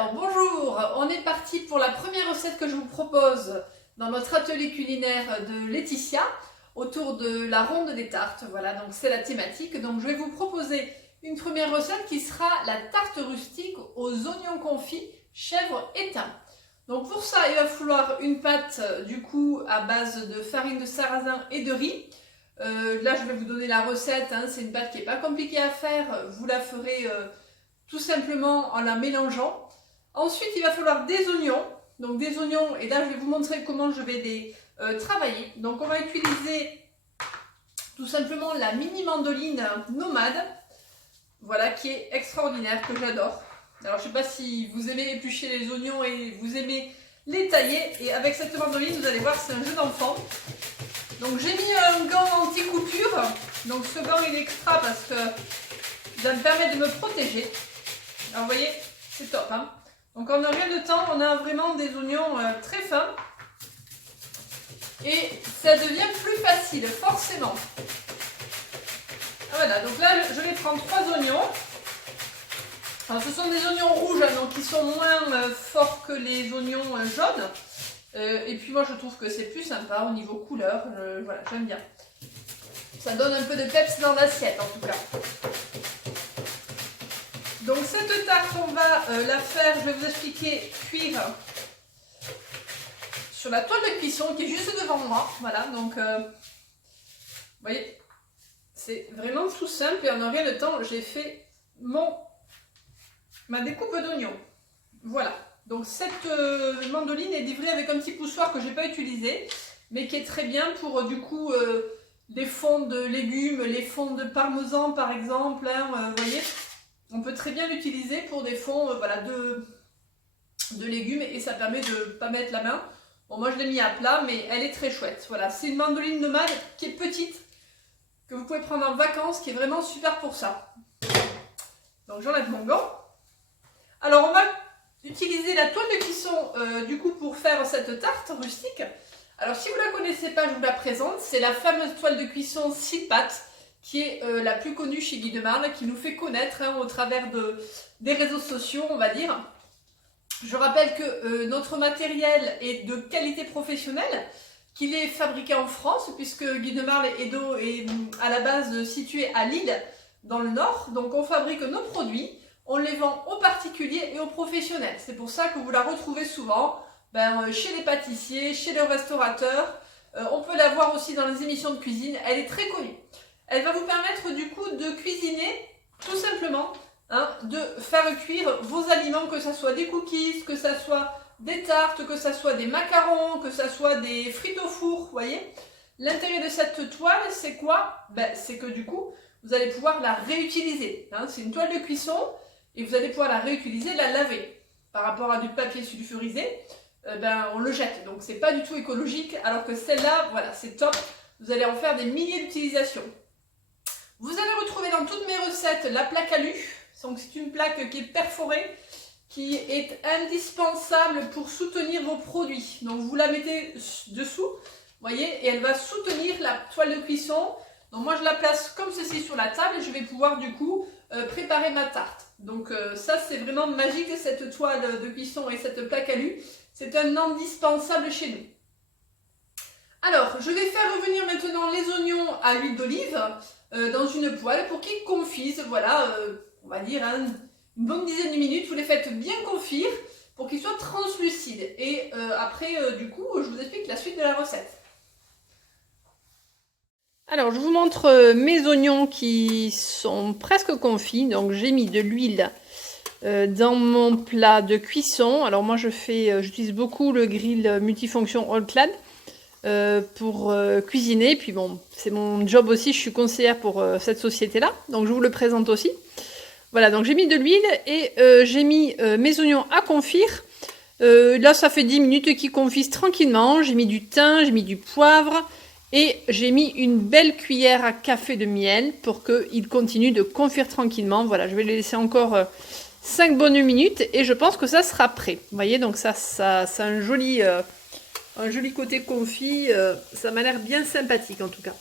Alors bonjour, on est parti pour la première recette que je vous propose dans notre atelier culinaire de Laetitia autour de la ronde des tartes. Voilà, donc c'est la thématique. Donc je vais vous proposer une première recette qui sera la tarte rustique aux oignons confits, chèvre et thym. Donc pour ça, il va falloir une pâte du coup à base de farine de sarrasin et de riz. Là je vais vous donner la recette, hein, c'est une pâte qui n'est pas compliquée à faire, vous la ferez tout simplement en la mélangeant. Ensuite, il va falloir des oignons. Donc des oignons, et là je vais vous montrer comment je vais les travailler. Donc on va utiliser tout simplement la mini mandoline nomade. Voilà, qui est extraordinaire, que j'adore. Alors je ne sais pas si vous aimez éplucher les oignons et vous aimez les tailler. Et avec cette mandoline, vous allez voir, c'est un jeu d'enfant. Donc j'ai mis un gant anti-coupure. Donc ce gant il est extra parce que ça me permet de me protéger. Alors vous voyez, c'est top, hein. Donc en rien de temps, on a vraiment des oignons très fins. Et ça devient plus facile, forcément. Voilà, donc là je vais prendre 3 oignons. Alors ce sont des oignons rouges, hein, donc ils sont moins forts que les oignons jaunes. Et puis moi je trouve que c'est plus sympa au niveau couleur. Voilà, j'aime bien. Ça donne un peu de peps dans l'assiette en tout cas. Donc cette tarte, on va la faire, je vais vous expliquer, cuire sur la toile de cuisson qui est juste devant moi. Voilà, donc vous voyez, c'est vraiment tout simple et en rien de temps, j'ai fait ma découpe d'oignons. Voilà, donc cette mandoline est livrée avec un petit poussoir que je n'ai pas utilisé, mais qui est très bien pour du coup les fonds de légumes, les fonds de parmesan par exemple, hein, vous voyez. On peut très bien l'utiliser pour des fonds voilà, de légumes et ça permet de ne pas mettre la main. Bon, moi je l'ai mis à plat, mais elle est très chouette. Voilà, c'est une mandoline nomade qui est petite, que vous pouvez prendre en vacances, qui est vraiment super pour ça. Donc j'enlève mon gant. Alors on va utiliser la toile de cuisson du coup pour faire cette tarte rustique. Alors si vous ne la connaissez pas, je vous la présente. C'est la fameuse toile de cuisson 6 pattes, qui est la plus connue chez Guy de Marle, qui nous fait connaître hein, au travers des réseaux sociaux, on va dire. Je rappelle que notre matériel est de qualité professionnelle, qu'il est fabriqué en France, puisque Guy de Marle est à la base situé à Lille, dans le Nord. Donc on fabrique nos produits, on les vend aux particuliers et aux professionnels. C'est pour ça que vous la retrouvez souvent chez les pâtissiers, chez les restaurateurs. On peut la voir aussi dans les émissions de cuisine, elle est très connue. Elle va vous permettre du coup de cuisiner tout simplement, hein, de faire cuire vos aliments, que ce soit des cookies, que ce soit des tartes, que ce soit des macarons, que ce soit des frites au four, vous voyez. L'intérêt de cette toile, c'est quoi? C'est que du coup, vous allez pouvoir la réutiliser. Hein. C'est une toile de cuisson et vous allez pouvoir la réutiliser, la laver. Par rapport à du papier sulfurisé, on le jette. Donc c'est pas du tout écologique, alors que celle-là, voilà, c'est top. Vous allez en faire des milliers d'utilisations. Vous allez retrouver dans toutes mes recettes la plaque alu. Donc c'est une plaque qui est perforée, qui est indispensable pour soutenir vos produits. Donc vous la mettez dessous, voyez, et elle va soutenir la toile de cuisson. Donc moi je la place comme ceci sur la table et je vais pouvoir du coup préparer ma tarte. Donc ça c'est vraiment magique, cette toile de cuisson et cette plaque alu. C'est un indispensable chez nous. Alors je vais faire revenir maintenant les oignons à l'huile d'olive. Dans une poêle pour qu'ils confisent, voilà, on va dire hein, une bonne dizaine de minutes, vous les faites bien confire pour qu'ils soient translucides. Et après, du coup, je vous explique la suite de la recette. Alors, je vous montre mes oignons qui sont presque confits. Donc, j'ai mis de l'huile dans mon plat de cuisson. Alors, moi, j'utilise beaucoup le grill multifonction All-Clad. Pour cuisiner, puis bon, c'est mon job aussi, je suis conseillère pour cette société-là, donc je vous le présente aussi. Voilà, donc j'ai mis de l'huile et j'ai mis mes oignons à confire. Là, ça fait 10 minutes qu'ils confisent tranquillement. J'ai mis du thym, j'ai mis du poivre et j'ai mis une belle cuillère à café de miel pour qu'ils continuent de confire tranquillement. Voilà, je vais les laisser encore 5 bonnes minutes et je pense que ça sera prêt. Vous voyez, donc ça a un joli côté confit, ça m'a l'air bien sympathique en tout cas.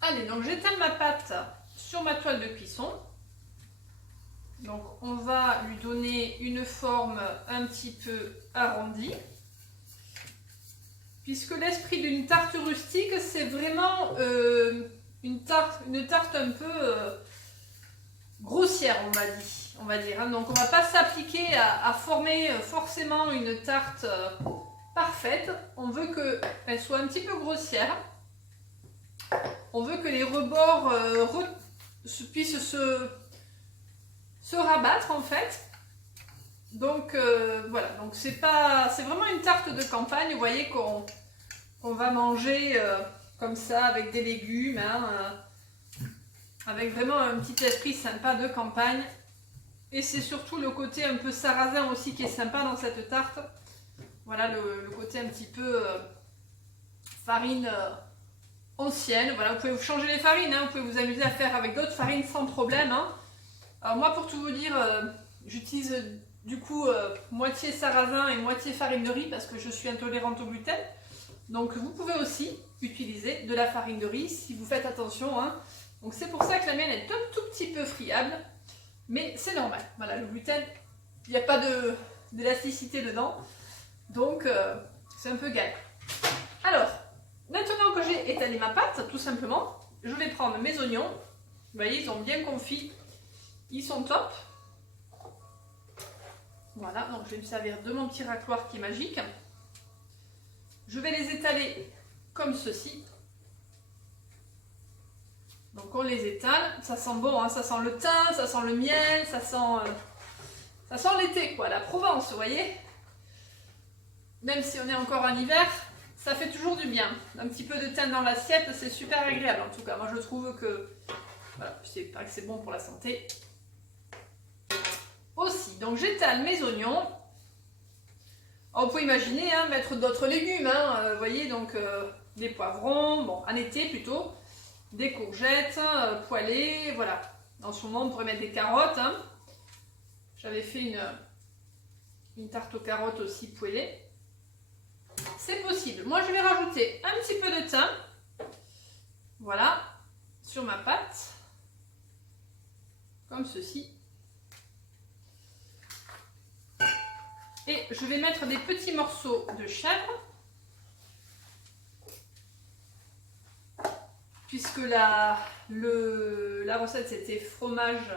Allez, donc j'éteins ma pâte sur ma toile de cuisson. Donc on va lui donner une forme un petit peu arrondie. Puisque l'esprit d'une tarte rustique, c'est vraiment une tarte un peu grossière, on va dire. Hein. Donc on ne va pas s'appliquer à former forcément une tarte parfaite. On veut qu'elle soit un petit peu grossière. On veut que les rebords puissent se rabattre en fait. Donc voilà, donc c'est vraiment une tarte de campagne, vous voyez qu'on va manger comme ça avec des légumes, hein, avec vraiment un petit esprit sympa de campagne. Et c'est surtout le côté un peu sarrasin aussi qui est sympa dans cette tarte. Voilà le côté un petit peu farine ancienne. Voilà, vous pouvez vous changer les farines, hein, vous pouvez vous amuser à faire avec d'autres farines sans problème. Hein. Alors moi pour tout vous dire, j'utilise du coup moitié sarrasin et moitié farine de riz parce que je suis intolérante au gluten. Donc vous pouvez aussi utiliser de la farine de riz si vous faites attention. Hein. Donc c'est pour ça que la mienne est un tout petit peu friable. Mais c'est normal. Voilà, le gluten, il n'y a pas d'élasticité dedans. Donc c'est un peu galère. Alors, maintenant que j'ai étalé ma pâte, tout simplement, je vais prendre mes oignons. Vous voyez, ils sont bien confits. Ils sont top. Voilà, donc je vais me servir de mon petit racloir qui est magique. Je vais les étaler comme ceci. Donc on les étale, ça sent bon, hein, ça sent le thym, ça sent le miel, ça sent l'été quoi, la Provence, vous voyez. Même si on est encore en hiver, ça fait toujours du bien. Un petit peu de thym dans l'assiette, c'est super agréable en tout cas. Moi je trouve que, voilà, je sais pas que c'est bon pour la santé. Aussi, donc j'étale mes oignons. Alors, vous pouvez imaginer hein, mettre d'autres légumes, hein, vous voyez, donc des poivrons, bon, en été plutôt, des courgettes poêlées, voilà. En ce moment, on pourrait mettre des carottes. Hein. J'avais fait une tarte aux carottes aussi poêlée. C'est possible. Moi, je vais rajouter un petit peu de thym, voilà, sur ma pâte, comme ceci. Et je vais mettre des petits morceaux de chèvre. Puisque la recette c'était fromage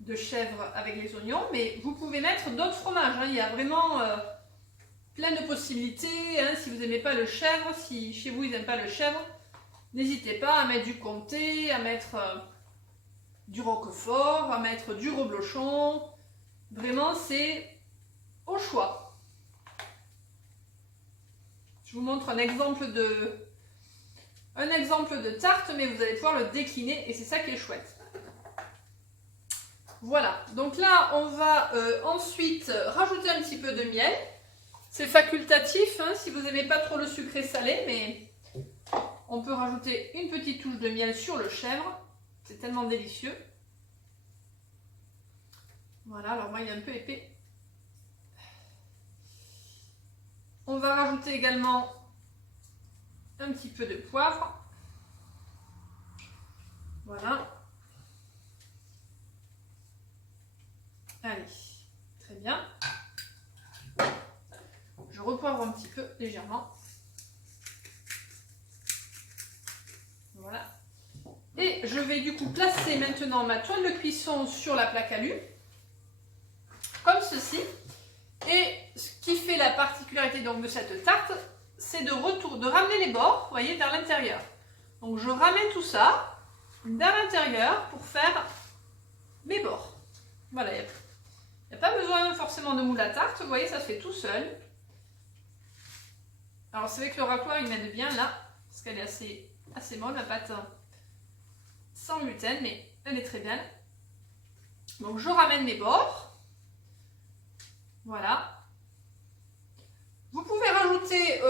de chèvre avec les oignons. Mais vous pouvez mettre d'autres fromages. Hein. Il y a vraiment plein de possibilités. Hein. Si vous n'aimez pas le chèvre, si chez vous ils n'aiment pas le chèvre, n'hésitez pas à mettre du comté, à mettre du roquefort, à mettre du reblochon. Vraiment c'est au choix. Je vous montre un exemple de tarte, mais vous allez pouvoir le décliner et c'est ça qui est chouette. Voilà, donc là on va ensuite rajouter un petit peu de miel. C'est facultatif hein, si vous n'aimez pas trop le sucré salé, mais on peut rajouter une petite touche de miel sur le chèvre. C'est tellement délicieux. Voilà, alors moi il est un peu épais. On va rajouter également un petit peu de poivre. Voilà. Allez, très bien. Je repoivre un petit peu légèrement. Voilà. Et je vais du coup placer maintenant ma toile de cuisson sur la plaque alu. Comme ceci. Et ce qui fait la particularité donc de cette tarte, c'est de ramener les bords, vous voyez, vers l'intérieur. Donc je ramène tout ça vers l'intérieur pour faire mes bords. Voilà, il n'y a pas besoin forcément de moule à tarte, vous voyez, ça se fait tout seul. Alors c'est vrai que le racloir il m'aide bien là, parce qu'elle est assez molle, la pâte sans gluten, mais elle est très bien. Donc je ramène mes bords. Voilà. Vous pouvez rajouter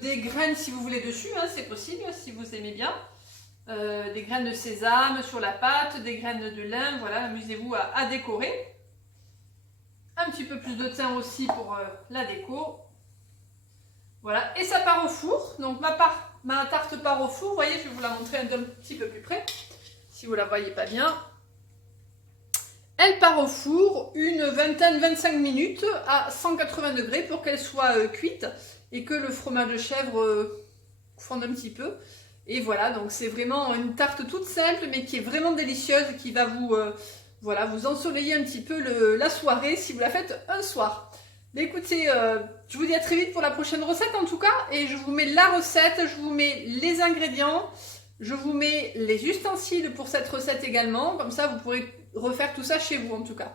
des graines si vous voulez dessus, hein, c'est possible si vous aimez bien. Des graines de sésame sur la pâte, des graines de lin, voilà, amusez-vous à décorer. Un petit peu plus de thym aussi pour la déco. Voilà, et ça part au four. Donc ma tarte part au four, vous voyez, je vais vous la montrer un petit peu plus près. si vous la voyez pas bien. Elle part au four une vingtaine, 25 minutes à 180 degrés pour qu'elle soit cuite et que le fromage de chèvre fonde un petit peu. Et voilà, donc c'est vraiment une tarte toute simple mais qui est vraiment délicieuse, qui va vous, voilà, vous ensoleiller un petit peu la soirée si vous la faites un soir. Mais écoutez, je vous dis à très vite pour la prochaine recette en tout cas, et je vous mets la recette, je vous mets les ingrédients, je vous mets les ustensiles pour cette recette également, comme ça vous pourrez refaire tout ça chez vous en tout cas.